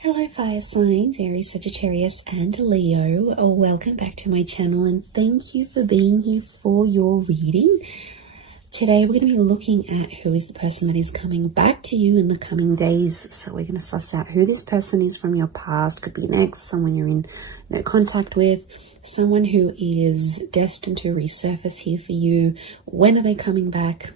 Hello fire signs, Aries, Sagittarius and Leo. Welcome back to my channel and thank you for being here for your reading. Today we're going to be looking at who is the person that is coming back to you in the coming days. So we're going to suss out who this person is from your past, could be an ex, someone you're in no contact with, someone who is destined to resurface here for you. When are they coming back?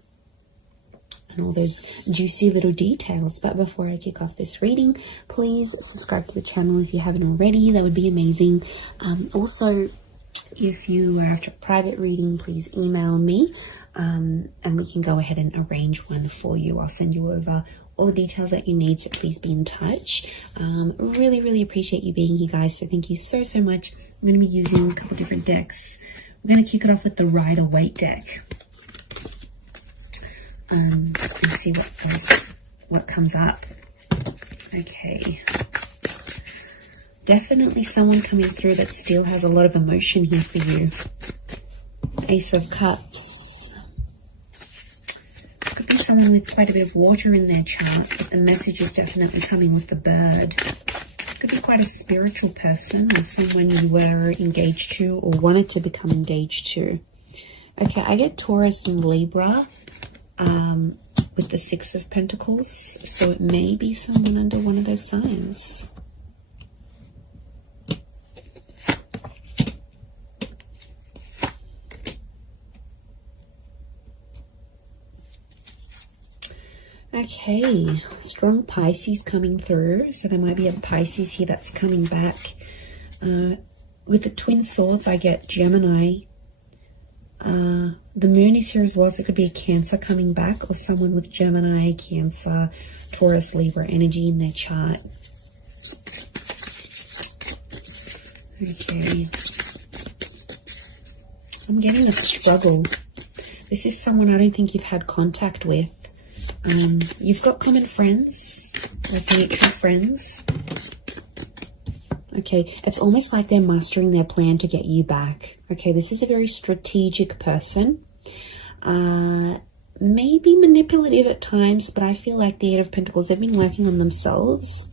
And all those juicy little details. But before I kick off this reading, please subscribe to the channel if you haven't already. That would be amazing. Also, if you are after a private reading, please email me and we can go ahead and arrange one for you. I'll send you over all the details that you need, so please be in touch. Really appreciate you being here, guys, so thank you so much. I'm going to be using a couple different decks. We're going to kick it off with the Rider-Waite deck. And see what comes up. Okay. Definitely someone coming through that still has a lot of emotion here for you. Ace of Cups. Could be someone with quite a bit of water in their chart, but the message is definitely coming with the bird. Could be quite a spiritual person or someone you were engaged to or wanted to become engaged to. Okay, I get Taurus and Libra. With the Six of Pentacles, so it may be someone under one of those signs. Okay, strong Pisces coming through, so there might be a Pisces here that's coming back. With the Twin Swords, I get Gemini. The moon is here as well, so it could be a Cancer coming back or someone with Gemini, Cancer, Taurus, Libra energy in their chart. Okay. I'm getting a struggle. This is someone I don't think you've had contact with. You've got common friends, like mutual friends. Okay, it's almost like they're mastering their plan to get you back. Okay, this is a very strategic person. Maybe manipulative at times, but I feel like the Eight of Pentacles, they've been working on themselves.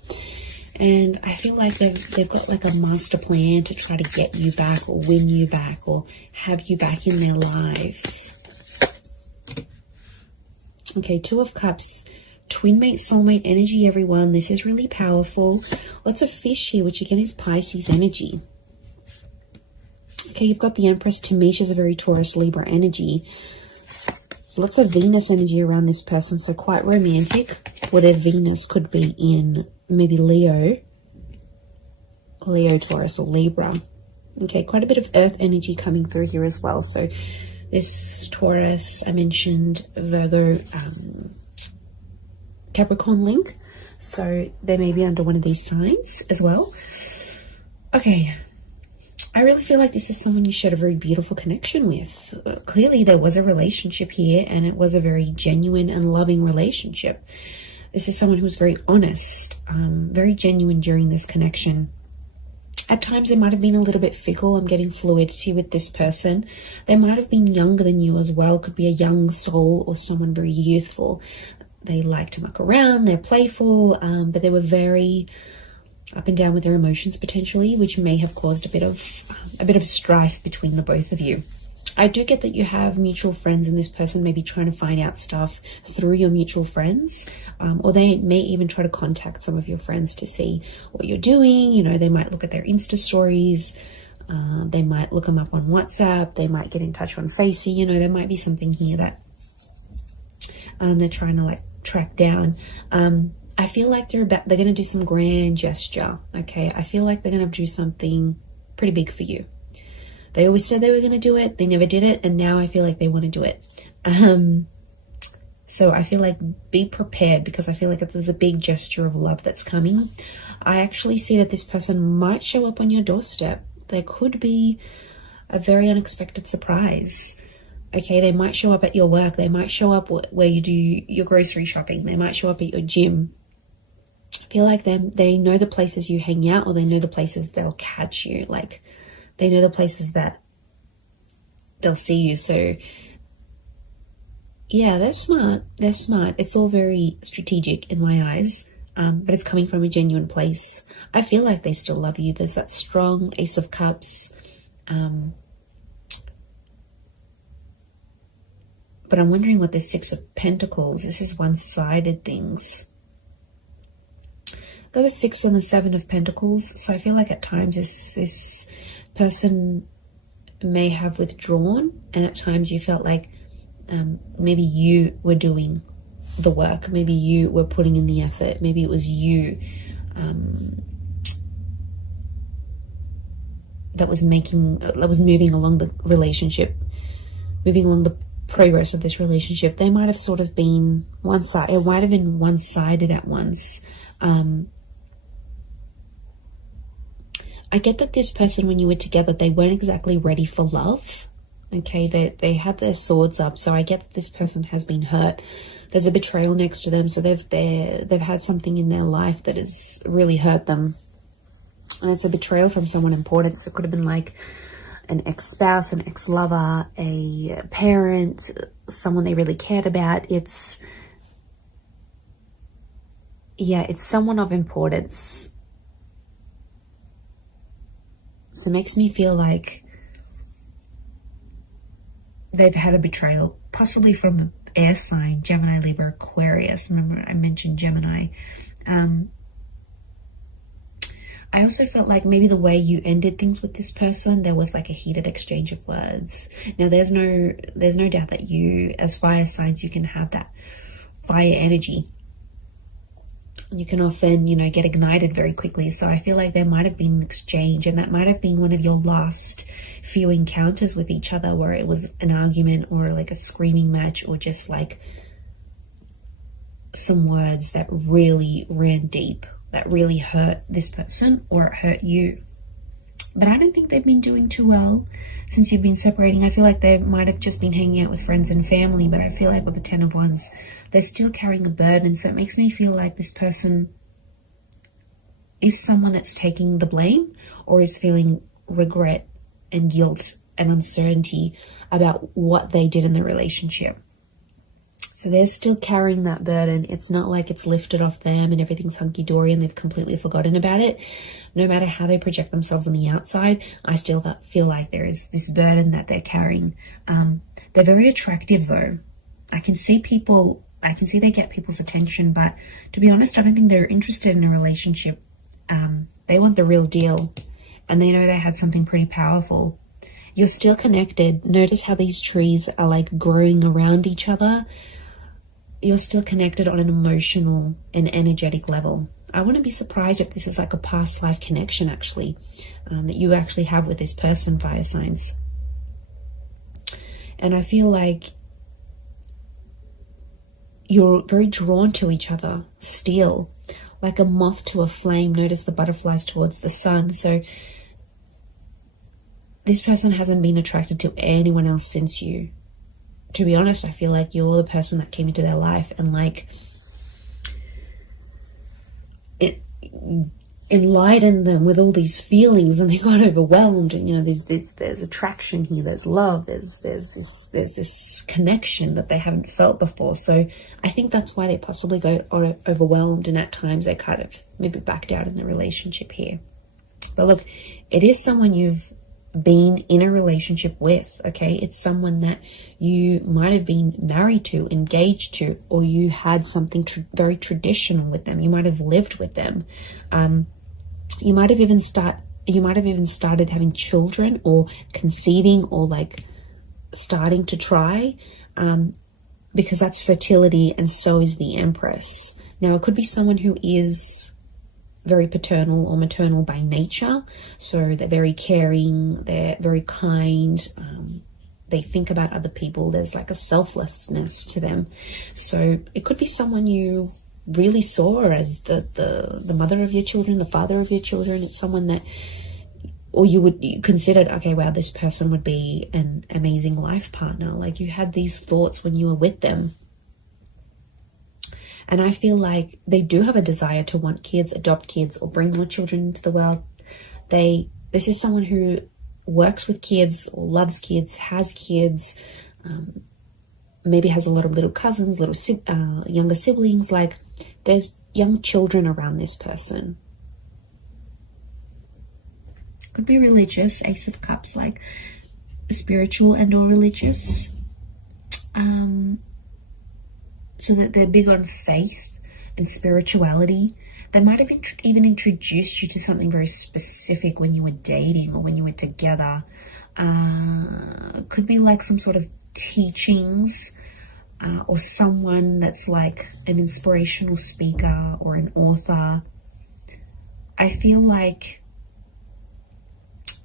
And I feel like they've got like a master plan to try to get you back or win you back or have you back in their life. Okay, Two of Cups. Twin mate, soulmate energy, everyone. This is really powerful. Lots of fish here, which again is Pisces energy. Okay, you've got the Empress. To me, she's a very Taurus, Libra energy. Lots of Venus energy around this person, so quite romantic. Or their Venus could be in maybe Leo, Taurus, or Libra. Okay, quite a bit of Earth energy coming through here as well. So this Taurus, I mentioned Virgo, Capricorn link, so they may be under one of these signs as well. Okay, I really feel like this is someone you shared a very beautiful connection with. Clearly there was a relationship here and it was a very genuine and loving relationship. This is someone who was very honest, very genuine during this connection. At times they might have been a little bit fickle. I'm getting fluidity with this person. They might have been younger than you as well. Could be a young soul or someone very youthful. They like to muck around, they're playful, but they were very up and down with their emotions potentially, which may have caused a bit of strife between the both of you. I do get that you have mutual friends and this person may be trying to find out stuff through your mutual friends, or they may even try to contact some of your friends to see what you're doing. You know, they might look at their Insta stories, they might look them up on WhatsApp, they might get in touch on Facey. You know, there might be something here that they're trying to like track down. I feel like they're going to do some grand gesture. Okay, I feel like they're going to do something pretty big for you. They always said they were going to do it, they never did it, and now I feel like they want to do it. So I feel like be prepared, because I feel like if there's a big gesture of love that's coming, I actually see that this person might show up on your doorstep. There could be a very unexpected surprise. Okay, they might show up at your work. They might show up where you do your grocery shopping. They might show up at your gym. I feel like they know the places you hang out, or they know the places they'll catch you. Like, they know the places that they'll see you. So, yeah, they're smart. They're smart. It's all very strategic in my eyes. but it's coming from a genuine place. I feel like they still love you. There's that strong Ace of Cups. But I'm wondering what this Six of Pentacles, this is one-sided things. Got a 6 and the 7 of Pentacles. So I feel like at times this person may have withdrawn, and at times you felt like maybe you were doing the work. Maybe you were putting in the effort. Maybe it was you that was moving along the relationship, moving along the progress of this relationship. They might have sort of been one-sided. It might have been one-sided at once. I get that this person, when you were together, they weren't exactly ready for love. Okay, they had their swords up, so I get that this person has been hurt. There's a betrayal next to them, so they've had something in their life that has really hurt them, and it's a betrayal from someone important. So it could have been like an ex-spouse, an ex-lover, a parent, someone they really cared about. It's someone of importance. So it makes me feel like they've had a betrayal, possibly from an air sign, Gemini, Libra, Aquarius. Remember I mentioned Gemini. I also felt like maybe the way you ended things with this person, there was like a heated exchange of words. Now there's no doubt that you, as fire signs, you can have that fire energy. You can often, get ignited very quickly. So I feel like there might have been an exchange, and that might have been one of your last few encounters with each other, where it was an argument or like a screaming match, or just like some words that really ran deep, that really hurt this person, or it hurt you. But I don't think they've been doing too well since you've been separating. I feel like they might have just been hanging out with friends and family, but I feel like with the 10 of Wands, they're still carrying a burden. So it makes me feel like this person is someone that's taking the blame, or is feeling regret and guilt and uncertainty about what they did in the relationship. So they're still carrying that burden. It's not like it's lifted off them and everything's hunky-dory and they've completely forgotten about it. No matter how they project themselves on the outside, I still feel like there is this burden that they're carrying. They're very attractive though. I can see they get people's attention, but to be honest, I don't think they're interested in a relationship. They want the real deal, and they know they had something pretty powerful. You're still connected. Notice how these trees are like growing around each other. You're still connected on an emotional and energetic level. I wouldn't be surprised if this is like a past life connection actually, that you actually have with this person, fire signs. And I feel like you're very drawn to each other still, like a moth to a flame. Notice the butterflies towards the sun. So this person hasn't been attracted to anyone else since you. To be honest, I feel like you're the person that came into their life and like it enlightened them with all these feelings, and they got overwhelmed. And there's attraction here, there's love, there's this connection that they haven't felt before. So I think that's why they possibly got overwhelmed, and at times they kind of maybe backed out in the relationship here. But look, it is someone you've been in a relationship with. Okay, it's someone that you might have been married to, engaged to, or you had something very traditional with them. You might have lived with them. You might have even started having children, or conceiving, or like starting to try, because that's fertility, and so is the Empress. Now it could be someone who is very paternal or maternal by nature. So they're very caring, they're very kind, they think about other people. There's like a selflessness to them. So it could be someone you really saw as the mother of your children, the father of your children. It's someone that, or you considered, okay, wow, this person would be an amazing life partner. Like you had these thoughts when you were with them. And I feel like they do have a desire to want kids, adopt kids, or bring more children into the world. This is someone who works with kids, or loves kids, has kids, maybe has a lot of little cousins, younger siblings. Like there's young children around this person. Could be religious, Ace of Cups, like spiritual and or religious. So that they're big on faith and spirituality. They might have even introduced you to something very specific when you were dating or when you were together. Could be like some sort of teachings, or someone that's like an inspirational speaker or an author. I feel like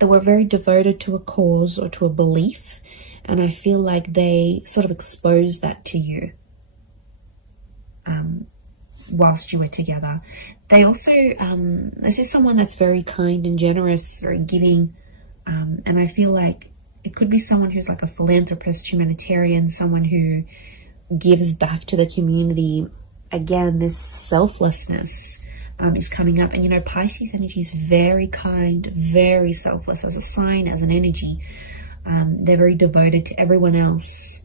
they were very devoted to a cause or to a belief, and I feel like they sort of exposed that to you whilst you were together. They also, this is someone that's very kind and generous, very giving, and I feel like it could be someone who's like a philanthropist, humanitarian, someone who gives back to the community. Again, this selflessness is coming up. And you know, Pisces energy is very kind, very selfless as a sign, as an energy. They're very devoted to everyone else,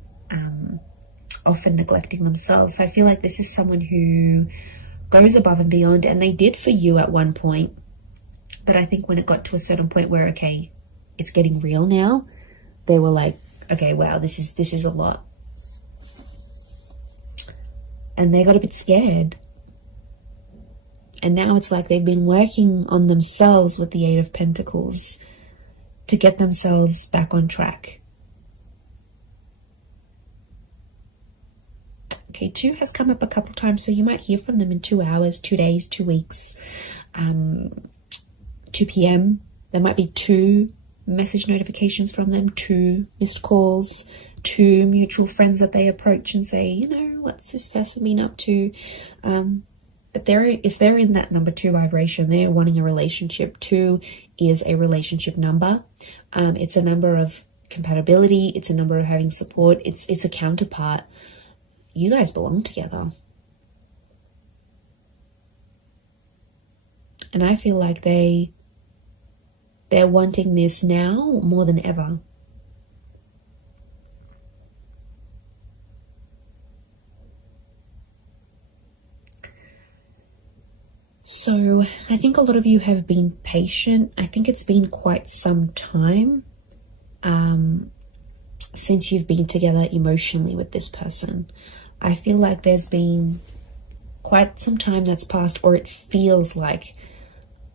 often neglecting themselves. So I feel like this is someone who goes above and beyond, and they did for you at one point. But I think when it got to a certain point where, okay, it's getting real now, they were like, okay, wow, this is a lot. And they got a bit scared. And now it's like they've been working on themselves with the Eight of Pentacles to get themselves back on track. Okay, 2 has come up a couple times, so you might hear from them in 2 hours, 2 days, 2 weeks, 2 p.m. There might be 2 message notifications from them, 2 missed calls, 2 mutual friends that they approach and say, you know, what's this person been up to? But if they're in that number 2 vibration, they're wanting a relationship. 2 is a relationship number. It's a number of compatibility. It's a number of having support. It's a counterpart. You guys belong together. And I feel like they're wanting this now more than ever. So I think a lot of you have been patient. I think it's been quite some time since you've been together emotionally with this person. I feel like there's been quite some time that's passed, or it feels like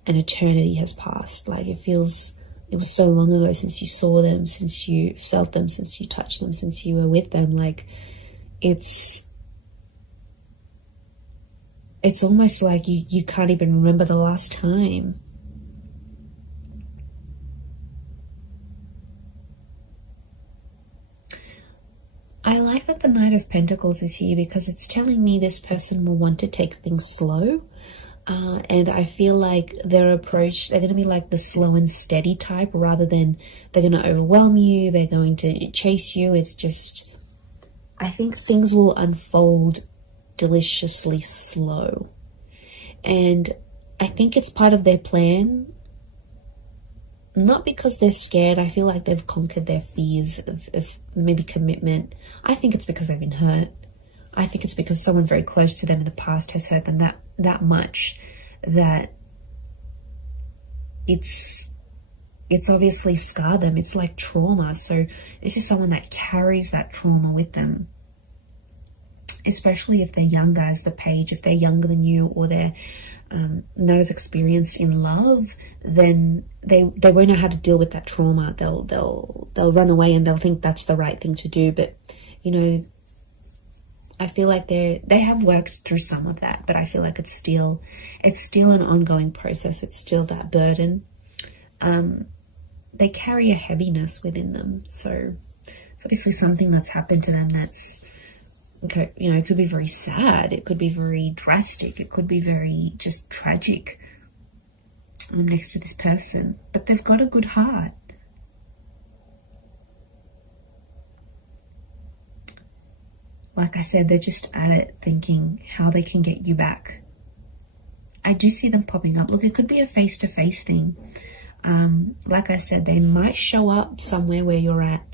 an eternity has passed. Like it was so long ago since you saw them, since you felt them, since you touched them, since you were with them. Like it's almost like you can't even remember the last time. I like that the Knight of Pentacles is here because it's telling me this person will want to take things slow. And I feel like their approach, they're going to be like the slow and steady type rather than they're going to overwhelm you, they're going to chase you. It's just, I think things will unfold deliciously slow. And I think it's part of their plan. Not because they're scared. I feel like they've conquered their fears of maybe commitment. I think it's because they've been hurt. I think it's because someone very close to them in the past has hurt them that much that it's obviously scarred them. It's like trauma. So this is someone that carries that trauma with them. Especially if they're younger as the Page, if they're younger than you, or they're not as experienced in love, then they won't know how to deal with that trauma. They'll run away and they'll think that's the right thing to do. But you know, I feel like they have worked through some of that, but I feel like it's still an ongoing process. It's still that burden. They carry a heaviness within them, so it's obviously something that's happened to them that's, okay, you know, it could be very sad, it could be very drastic, it could be very just tragic next to this person, but they've got a good heart. Like I said, they're just at it thinking how they can get you back. I do see them popping up. Look, it could be a face-to-face thing. Like I said, they might show up somewhere where you're at,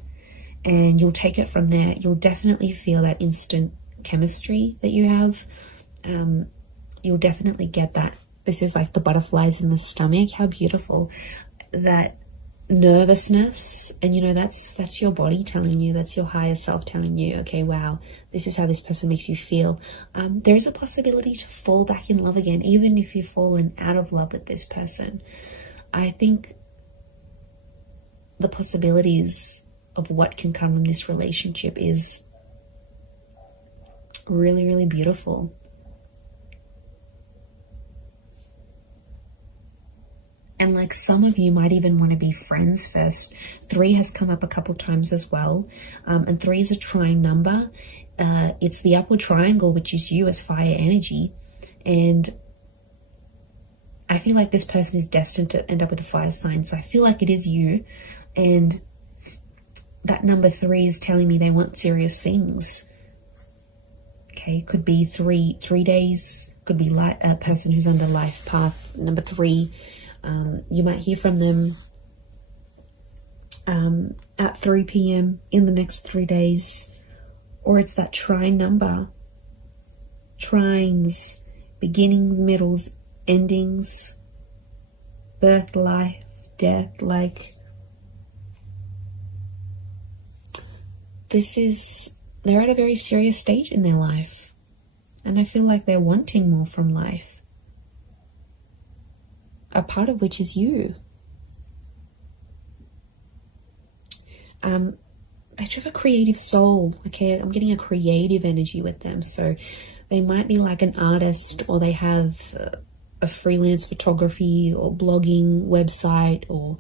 and you'll take it from there. You'll definitely feel that instant chemistry that you have. you'll definitely get that. This is like the butterflies in the stomach. How beautiful. That nervousness, and you know, that's your body telling you, that's your higher self telling you, okay, wow, this is how this person makes you feel. There is a possibility to fall back in love again, even if you've fallen out of love with this person. I think the possibilities of what can come from this relationship is really, really beautiful. And like some of you might even want to be friends first. 3 has come up a couple times as well. And 3 is a trine number. It's the upward triangle, which is you as fire energy. And I feel like this person is destined to end up with a fire sign. So I feel like it is you. And that number 3 is telling me they want serious things. Okay, could be three days. Could be a person who's under life path. Number 3. You might hear from them at 3 p.m. in the next 3 days, or it's that trine number. Trines, beginnings, middles, endings, birth, life, death. Like, they're at a very serious stage in their life, and I feel like they're wanting more from life. A part of which is you. They have a creative soul. Okay, I'm getting a creative energy with them. So they might be like an artist, or they have a freelance photography or blogging website, or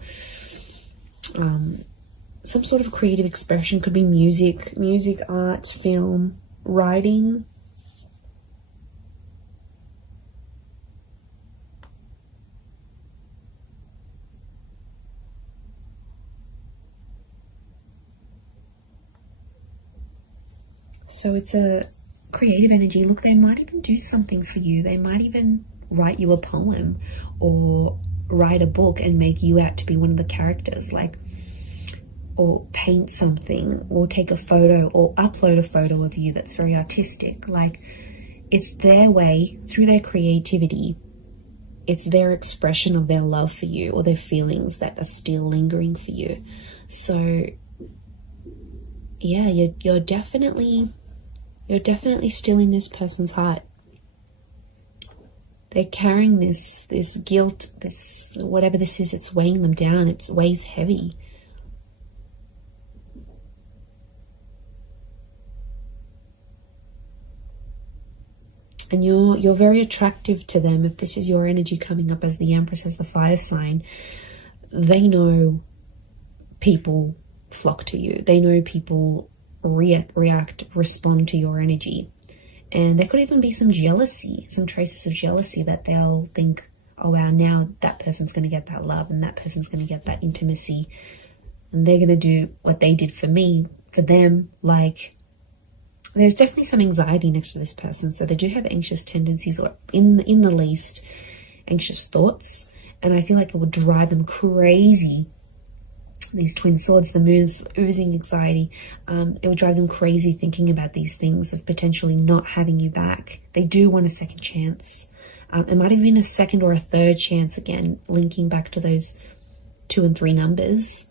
some sort of creative expression. Could be music, art, film, writing. So it's a creative energy. Look, they might even do something for you. They might even write you a poem or write a book and make you out to be one of the characters, like, or paint something, or take a photo, or upload a photo of you that's very artistic. Like, it's their way, through their creativity, it's their expression of their love for you, or their feelings that are still lingering for you. So yeah, you're definitely still in this person's heart. They're carrying this guilt, this whatever this is, it's weighing them down. It weighs heavy. And you're very attractive to them. If this is your energy coming up as the Empress, as the fire sign, they know people flock to you. They know people react, respond to your energy. And there could even be some jealousy, some traces of jealousy, that they'll think, oh wow, now that person's going to get that love, and that person's going to get that intimacy, and they're going to do what they did for me, for them. Like, there's definitely some anxiety next to this person. So they do have anxious tendencies, or in the least, anxious thoughts. And I feel like it would drive them crazy. These twin swords, the moon's oozing anxiety. It would drive them crazy thinking about these things of potentially not having you back. They do want a second chance. It might have been a second or a third chance, again, linking back to those 2 and 3 numbers.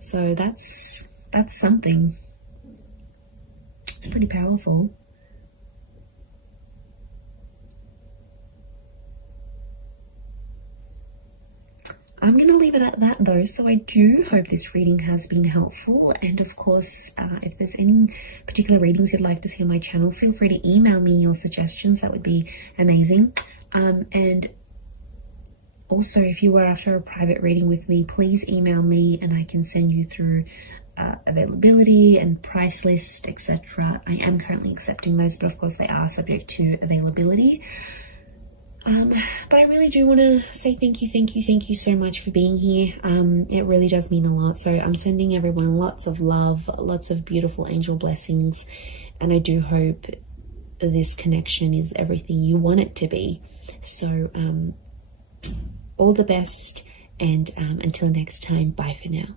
So that's something. It's pretty powerful. I'm going to leave it at that though. So I do hope this reading has been helpful. And of course, if there's any particular readings you'd like to see on my channel, feel free to email me your suggestions. That would be amazing. And also, if you were after a private reading with me, please email me and I can send you through availability and price list, etc. I am currently accepting those, but of course they are subject to availability. But I really do want to say thank you so much for being here. It really does mean a lot. So I'm sending everyone lots of love, lots of beautiful angel blessings, and I do hope this connection is everything you want it to be. So all the best, And until next time, bye for now.